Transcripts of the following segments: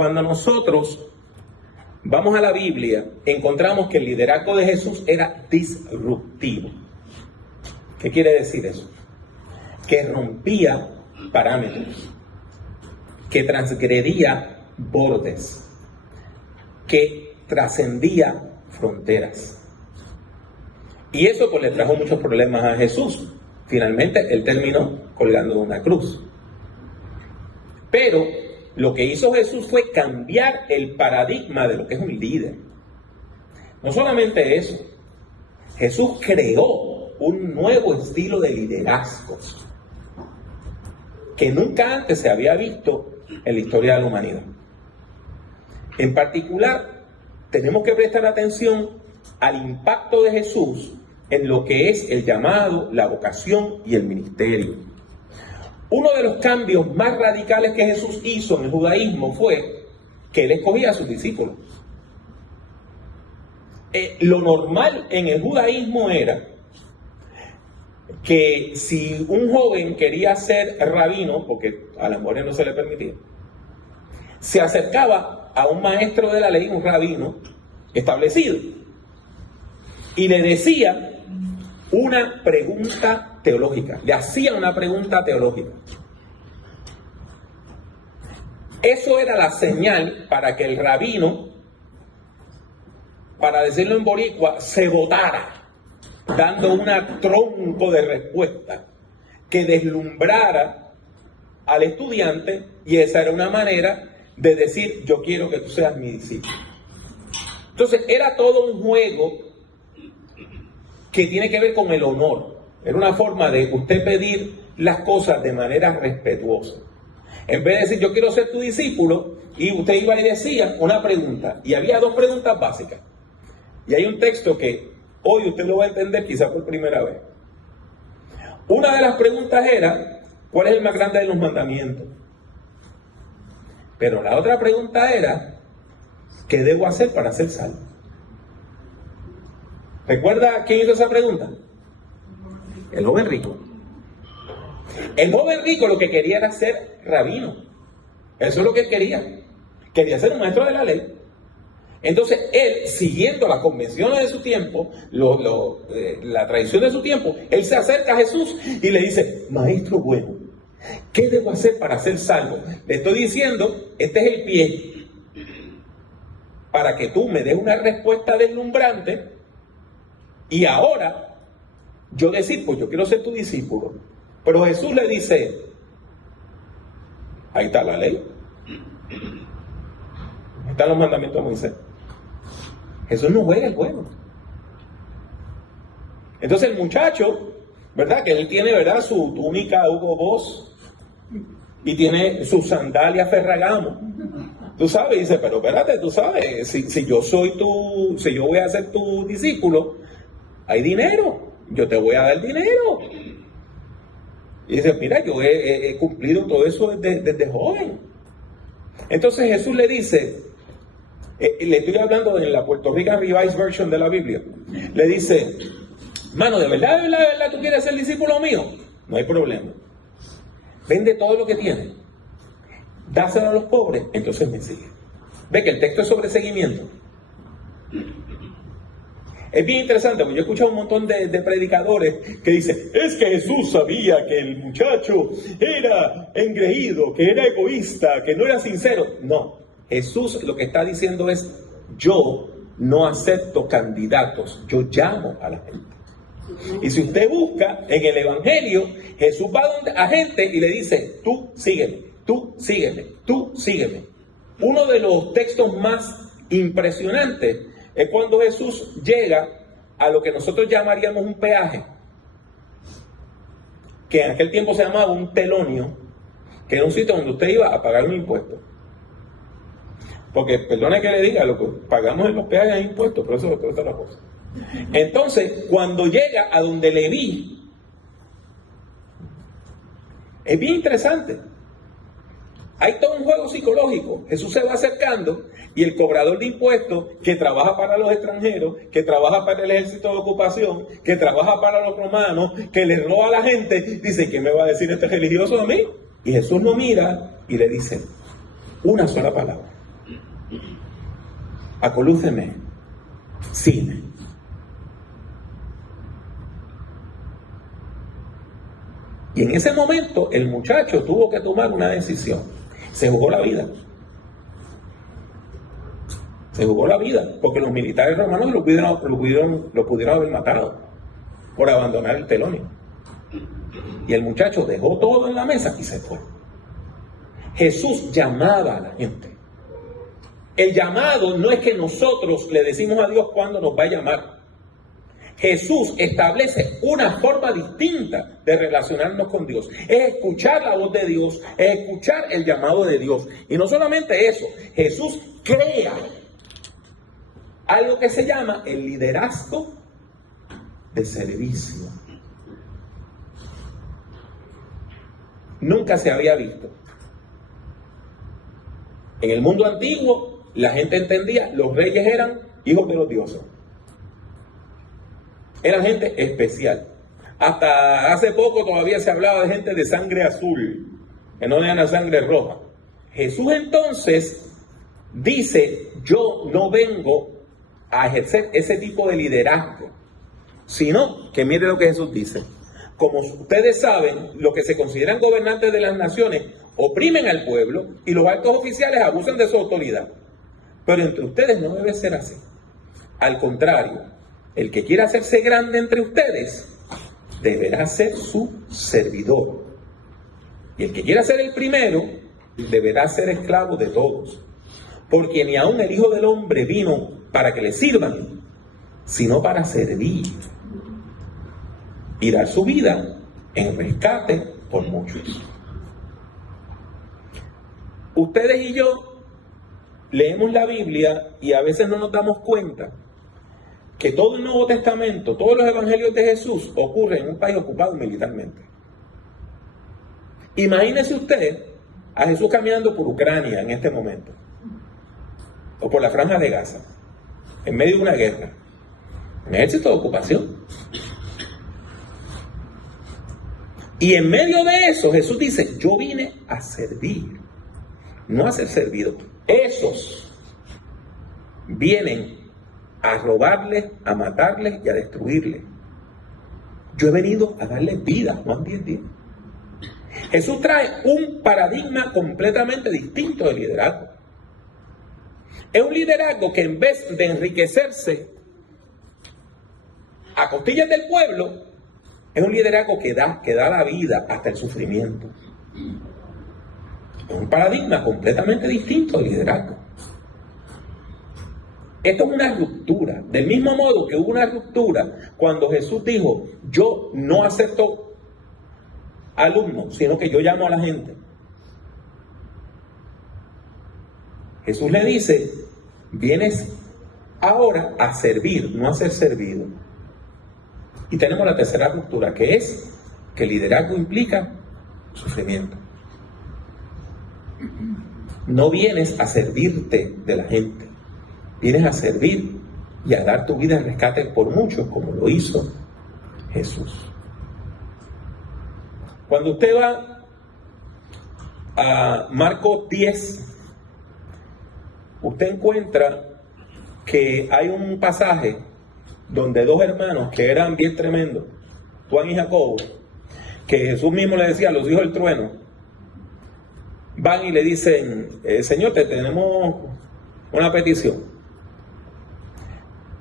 Cuando nosotros vamos a la Biblia, encontramos que el liderazgo de Jesús era disruptivo. ¿Qué quiere decir eso? Que rompía parámetros, que transgredía bordes, que trascendía fronteras. Y eso pues le trajo muchos problemas a Jesús. Finalmente él terminó colgando de una cruz. Pero lo que hizo Jesús fue cambiar el paradigma de lo que es un líder. No solamente eso, Jesús creó un nuevo estilo de liderazgo que nunca antes se había visto en la historia de la humanidad. En particular, tenemos que prestar atención al impacto de Jesús en lo que es el llamado, la vocación y el ministerio. Uno de los cambios más radicales que Jesús hizo en el judaísmo fue que él escogía a sus discípulos. Lo normal en el judaísmo era que si un joven quería ser rabino, porque a las mujeres no se le permitía, se acercaba a un maestro de la ley, un rabino establecido, y le decía una pregunta teológica, le hacía una pregunta teológica. Eso era la señal para que el rabino, para decirlo en boricua, se botara, dando un tronco de respuesta que deslumbrara al estudiante, y esa era una manera de decir: yo quiero que tú seas mi discípulo. Entonces era todo un juego que tiene que ver con el honor. Era una forma de usted pedir las cosas de manera respetuosa. En vez de decir: yo quiero ser tu discípulo, y usted iba y decía una pregunta, y había dos preguntas básicas. Y hay un texto que hoy usted lo va a entender quizá por primera vez. Una de las preguntas era: ¿cuál es el más grande de los mandamientos? Pero la otra pregunta era: ¿qué debo hacer para ser salvo? ¿Recuerda quién hizo esa pregunta? El joven rico. El joven rico lo que quería era ser rabino. Eso es lo que él quería. Quería ser un maestro de la ley. Entonces él, siguiendo las convenciones de su tiempo, la tradición de su tiempo, él se acerca a Jesús y le dice: maestro bueno, ¿qué debo hacer para ser salvo? Le estoy diciendo, este es el pie para que tú me des una respuesta deslumbrante, y ahora yo decir: pues yo quiero ser tu discípulo. Pero Jesús le dice: ahí está la ley, ahí están los mandamientos de Moisés. Jesús no juega el juego. Entonces el muchacho, ¿verdad? Que él tiene, ¿verdad?, su túnica Hugo Boss y tiene su sandalia Ferragamo. Tú sabes, dice: pero espérate, tú sabes, si yo voy a ser tu discípulo, hay dinero, yo te voy a dar dinero. Y dice: mira, yo he cumplido todo eso desde joven. Entonces Jesús le dice, le estoy hablando en la Puerto Rican Revised Version de la Biblia, le dice: mano, ¿de verdad tú quieres ser discípulo mío? No hay problema. Vende todo lo que tienes, dáselo a los pobres, entonces me sigue. Ve que el texto es sobre seguimiento. Es bien interesante, porque yo he escuchado un montón de predicadores que dicen: es que Jesús sabía que el muchacho era engreído, que era egoísta, que no era sincero. No, Jesús lo que está diciendo es: yo no acepto candidatos, yo llamo a la gente. Y si usted busca en el Evangelio, Jesús va a gente y le dice: tú sígueme, tú sígueme, tú sígueme. Uno de los textos más impresionantes es cuando Jesús llega a lo que nosotros llamaríamos un peaje, que en aquel tiempo se llamaba un telonio, que era un sitio donde usted iba a pagar un impuesto. Porque, perdone que le diga, lo que pagamos en los peajes es impuestos, pero eso es otra cosa. Entonces, cuando llega a donde Leví, es bien interesante. Hay todo un juego psicológico. Jesús se va acercando y el cobrador de impuestos, que trabaja para los extranjeros, que trabaja para el ejército de ocupación, que trabaja para los romanos, que le roba a la gente, dice: ¿qué me va a decir este religioso a mí? Y Jesús lo mira y le dice una sola palabra: Acolúceme, sígueme. Y en ese momento el muchacho tuvo que tomar una decisión. Se jugó la vida. Se jugó la vida, porque los militares romanos lo pudieron haber matado por abandonar el telonio. Y el muchacho dejó todo en la mesa y se fue. Jesús llamaba a la gente. El llamado no es que nosotros le decimos a Dios cuándo nos va a llamar. Jesús establece una forma distinta de relacionarnos con Dios. Es escuchar la voz de Dios, es escuchar el llamado de Dios. Y no solamente eso, Jesús crea algo que se llama el liderazgo de servicio. Nunca se había visto. En el mundo antiguo, la gente entendía, los reyes eran hijos de los dioses. Era gente especial. Hasta hace poco todavía se hablaba de gente de sangre azul, que no era sangre roja. Jesús entonces dice, yo no vengo a ejercer ese tipo de liderazgo, sino que mire lo que Jesús dice. Como ustedes saben, los que se consideran gobernantes de las naciones oprimen al pueblo y los altos oficiales abusan de su autoridad. Pero entre ustedes no debe ser así. Al contrario, el que quiera hacerse grande entre ustedes deberá ser su servidor. Y el que quiera ser el primero deberá ser esclavo de todos. Porque ni aun el Hijo del Hombre vino para que le sirvan, sino para servir y dar su vida en rescate por muchos. Ustedes y yo leemos la Biblia y a veces no nos damos cuenta que todo el Nuevo Testamento, todos los evangelios de Jesús ocurren en un país ocupado militarmente. Imagínese usted a Jesús caminando por Ucrania en este momento, o por la Franja de Gaza, en medio de una guerra, un ejército de ocupación. Y en medio de eso Jesús dice, yo vine a servir, no a ser servido. Esos vienen a robarles, a matarles y a destruirles. Yo he venido a darles vida, Juan 10:10. Jesús trae un paradigma completamente distinto de liderazgo. Es un liderazgo que en vez de enriquecerse a costillas del pueblo, es un liderazgo que da la vida hasta el sufrimiento. Es un paradigma completamente distinto de liderazgo. Esto es una ruptura. Del mismo modo que hubo una ruptura cuando Jesús dijo, yo no acepto alumnos, sino que yo llamo a la gente. Jesús le dice, vienes ahora a servir, no a ser servido. Y tenemos la tercera ruptura, que es que el liderazgo implica sufrimiento. No vienes a servirte de la gente, vienes a servir y a dar tu vida en rescate por muchos, como lo hizo Jesús. Cuando usted va a Marcos 10, usted encuentra que hay un pasaje donde dos hermanos que eran bien tremendos, Juan y Jacobo, que Jesús mismo le decía a los hijos del trueno, van y le dicen, Señor, te tenemos una petición.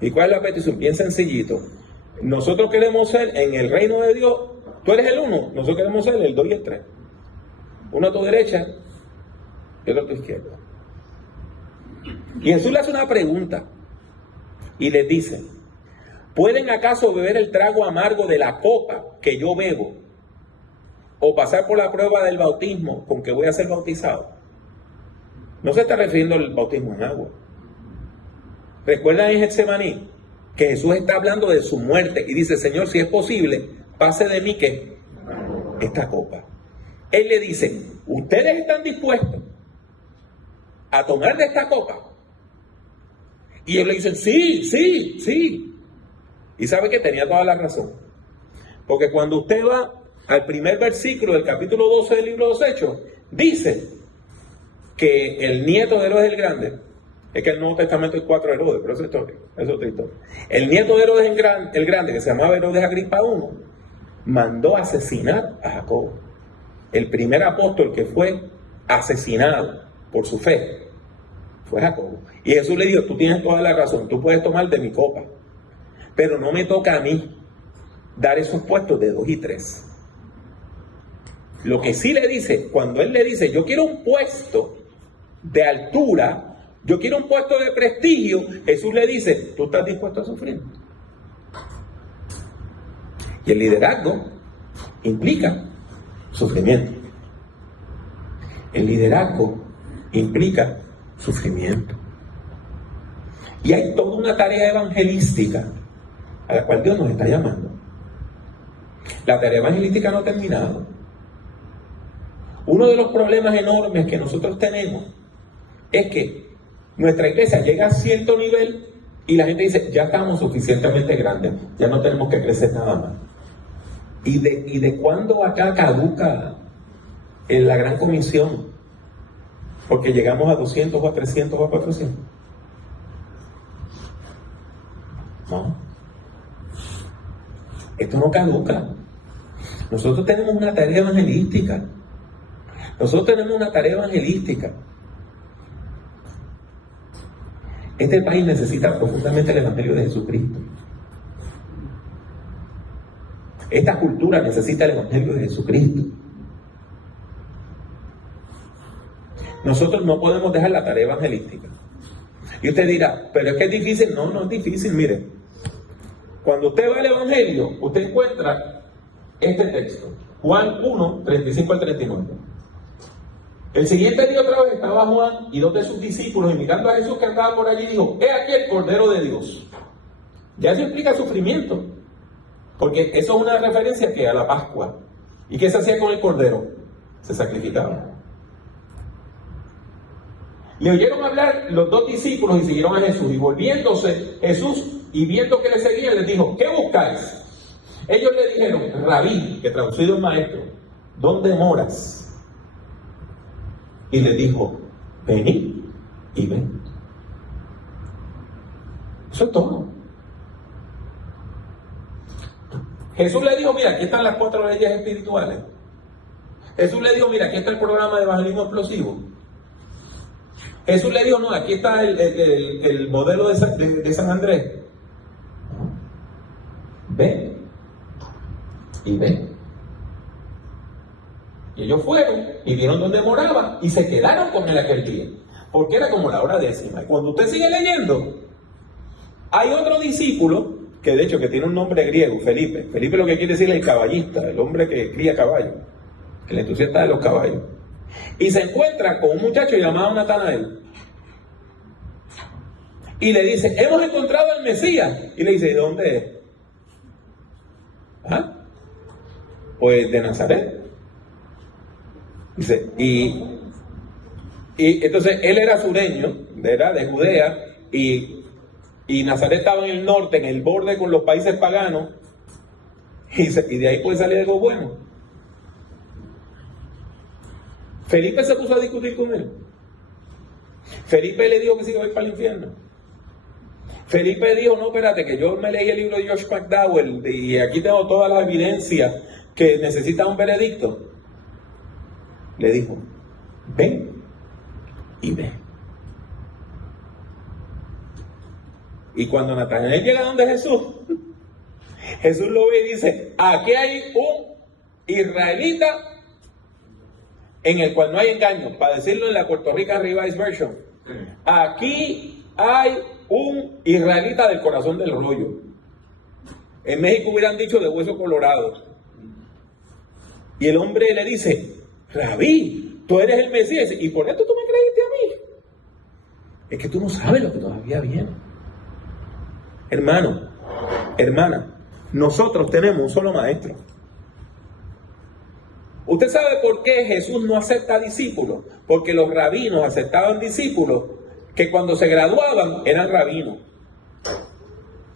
¿Y cuál es la petición? Bien sencillito. Nosotros queremos ser en el reino de Dios, tú eres el uno, nosotros queremos ser el 2 y el 3. Uno a tu derecha y otro a tu izquierda. Y Jesús le hace una pregunta y les dice, ¿pueden acaso beber el trago amargo de la copa que yo bebo o pasar por la prueba del bautismo con que voy a ser bautizado? No se está refiriendo al bautismo en agua. ¿Recuerdan en Getsemaní que Jesús está hablando de su muerte y dice, Señor, si es posible, pase de mí que esta copa? Él le dice, ¿ustedes están dispuestos a tomar de esta copa? Y ellos le dicen, sí. Y sabe que tenía toda la razón. Porque cuando usted va al primer versículo del capítulo 12 del libro de los Hechos, dice que el nieto de Herodes el Grande Es que en el Nuevo Testamento hay 4 Herodes, pero eso es otra historia. El nieto de Herodes el Grande, que se llamaba Herodes Agripa I, mandó asesinar a Jacobo. El primer apóstol que fue asesinado por su fe fue Jacobo. Y Jesús le dijo, tú tienes toda la razón, tú puedes tomar de mi copa, pero no me toca a mí dar esos puestos de 2 y 3. Lo que sí le dice, cuando él le dice, yo quiero un puesto de altura, yo quiero un puesto de prestigio, Jesús le dice, ¿tú estás dispuesto a sufrir? Y el liderazgo implica sufrimiento. El liderazgo implica sufrimiento. Y hay toda una tarea evangelística a la cual Dios nos está llamando. La tarea evangelística no ha terminado. Uno de los problemas enormes que nosotros tenemos es que nuestra iglesia llega a cierto nivel y la gente dice, ya estamos suficientemente grandes, ya no tenemos que crecer nada más. ¿Y de cuándo acá caduca en la gran comisión? Porque llegamos a 200 o a 300 o a 400. No. Esto no caduca. Nosotros tenemos una tarea evangelística. Este país necesita profundamente el Evangelio de Jesucristo. Esta cultura necesita el Evangelio de Jesucristo. Nosotros no podemos dejar la tarea evangelística. Y usted dirá, pero es que es difícil. No, no es difícil. Mire, cuando usted va al Evangelio, usted encuentra este texto. Juan 1, 35 al 39. El siguiente día otra vez estaba Juan y 2 de sus discípulos, y mirando a Jesús que andaba por allí, dijo, he aquí el Cordero de Dios. Ya eso implica sufrimiento, porque eso es una referencia que a la Pascua. ¿Y qué se hacía con el Cordero? Se sacrificaba. Le oyeron hablar los 2 discípulos y siguieron a Jesús, y volviéndose Jesús y viendo que le seguían, les dijo, ¿qué buscáis? Ellos le dijeron, Rabí, que traducido es maestro, ¿dónde moras? Y le dijo, venid y ven. Eso es todo. Jesús le dijo, mira, aquí están las 4 leyes espirituales. Jesús le dijo, mira, aquí está el programa de evangelismo explosivo. Jesús le dijo, no, aquí está el modelo de San Andrés. Ven y ven. Y ellos fueron y vieron dónde moraba y se quedaron con él aquel día, porque era como la hora 10. Y cuando usted sigue leyendo, hay otro discípulo, que de hecho que tiene un nombre griego, Felipe. Felipe lo que quiere decir es el caballista, el hombre que cría caballos, el entusiasta de los caballos. Y se encuentra con un muchacho llamado Natanael. Y le dice, hemos encontrado al Mesías. Y le dice, ¿de dónde es? ¿Ah? Pues de Nazaret. Dice, y entonces él era sureño, ¿verdad? De Judea, y Nazaret estaba en el norte, en el borde con los países paganos, y de ahí puede salir algo bueno. Felipe se puso a discutir con él. Felipe le dijo que se iba a ir para el infierno. Felipe dijo, no, espérate, que yo me leí el libro de Josh McDowell y aquí tengo todas las evidencias que necesita un veredicto. Le dijo, ven y ve. Y cuando Natanael llega donde Jesús, Jesús lo ve y dice, aquí hay un israelita en el cual no hay engaño, para decirlo en la Puerto Rican Revised Version. Aquí hay un israelita del corazón del rollo. En México hubieran dicho de hueso colorado. Y el hombre le dice, Rabí, tú eres el Mesías, y por esto tú me creíste a mí. Es que tú no sabes lo que todavía viene. Hermano, hermana, nosotros tenemos un solo maestro. ¿Usted sabe por qué Jesús no acepta discípulos? Porque los rabinos aceptaban discípulos que cuando se graduaban eran rabinos.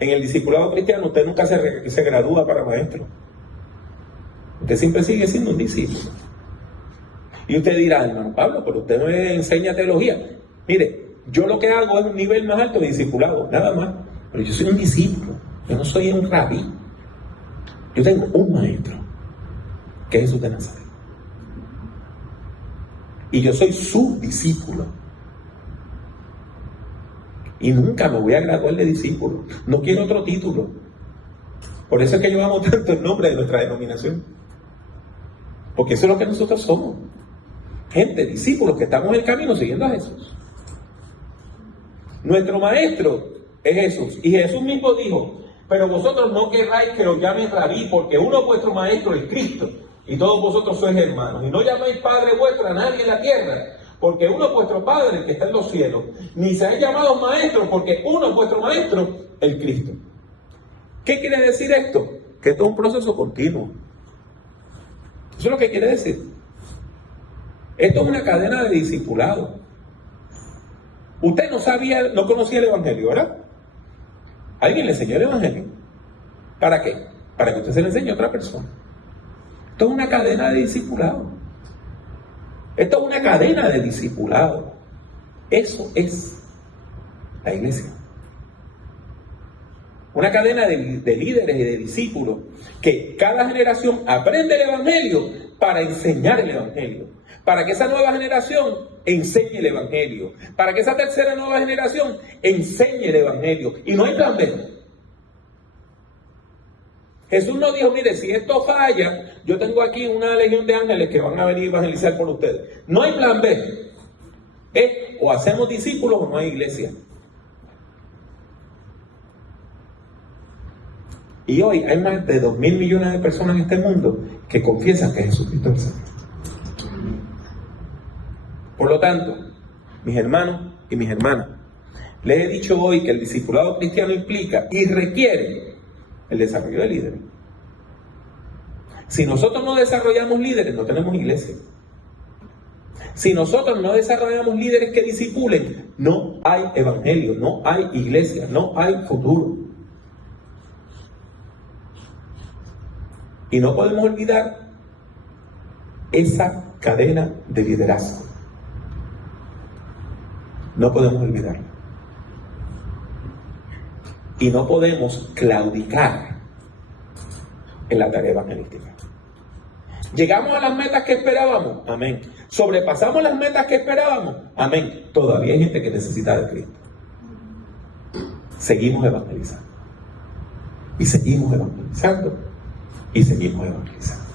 En el discipulado cristiano usted nunca se gradúa para maestro. Usted siempre sigue siendo un discípulo. Y usted dirá, hermano Pablo, pero usted no enseña teología. Mire, Yo lo que hago es un nivel más alto de discipulado, nada más. Pero yo soy un discípulo, yo no soy un rabí. Yo tengo un maestro, que es Jesús de Nazaret. Y yo soy su discípulo. Y nunca me voy a graduar de discípulo. No quiero otro título. Por eso es que llevamos tanto el nombre de nuestra denominación. Porque eso es lo que nosotros somos. Gente, discípulos que estamos en el camino siguiendo a Jesús. Nuestro maestro es Jesús. Y Jesús mismo dijo: pero vosotros no queráis que os llamen rabí, porque uno vuestro maestro es Cristo, y todos vosotros sois hermanos. Y no llaméis padre vuestro a nadie en la tierra, porque uno es vuestro Padre que está en los cielos. Ni seáis llamados maestros, porque uno es vuestro maestro, el Cristo. ¿Qué quiere decir esto? Que esto es un proceso continuo. Eso es lo que quiere decir. Esto es una cadena de discipulado. Usted no conocía el Evangelio, ¿verdad? Alguien le enseñó el Evangelio. ¿Para qué? Para que usted se le enseñe a otra persona. Esto es una cadena de discipulado. Esto es una cadena de discipulado. Eso es la iglesia. Una cadena de líderes y de discípulos que cada generación aprende el Evangelio para enseñar el Evangelio. Para que esa nueva generación enseñe el Evangelio. Para que esa tercera nueva generación enseñe el Evangelio. Y no hay plan B. Jesús no dijo: mire, si esto falla, yo tengo aquí una legión de ángeles que van a venir a evangelizar por ustedes. No hay plan B. Es o hacemos discípulos o no hay iglesia. Y hoy hay más de 2.000 millones de personas en este mundo que confiesan que Jesucristo es el Señor. Por lo tanto, mis hermanos y mis hermanas, les he dicho hoy que el discipulado cristiano implica y requiere el desarrollo de líderes. Si nosotros no desarrollamos líderes, no tenemos iglesia. Si nosotros no desarrollamos líderes que discipulen, no hay evangelio, no hay iglesia, no hay futuro. Y no podemos olvidar esa cadena de liderazgo. No podemos olvidarla. Y no podemos claudicar en la tarea evangelística. ¿Llegamos a las metas que esperábamos? Amén. ¿Sobrepasamos las metas que esperábamos? Amén. Todavía hay gente que necesita de Cristo. Seguimos evangelizando. Y seguimos evangelizando. Y seguimos evangelizando.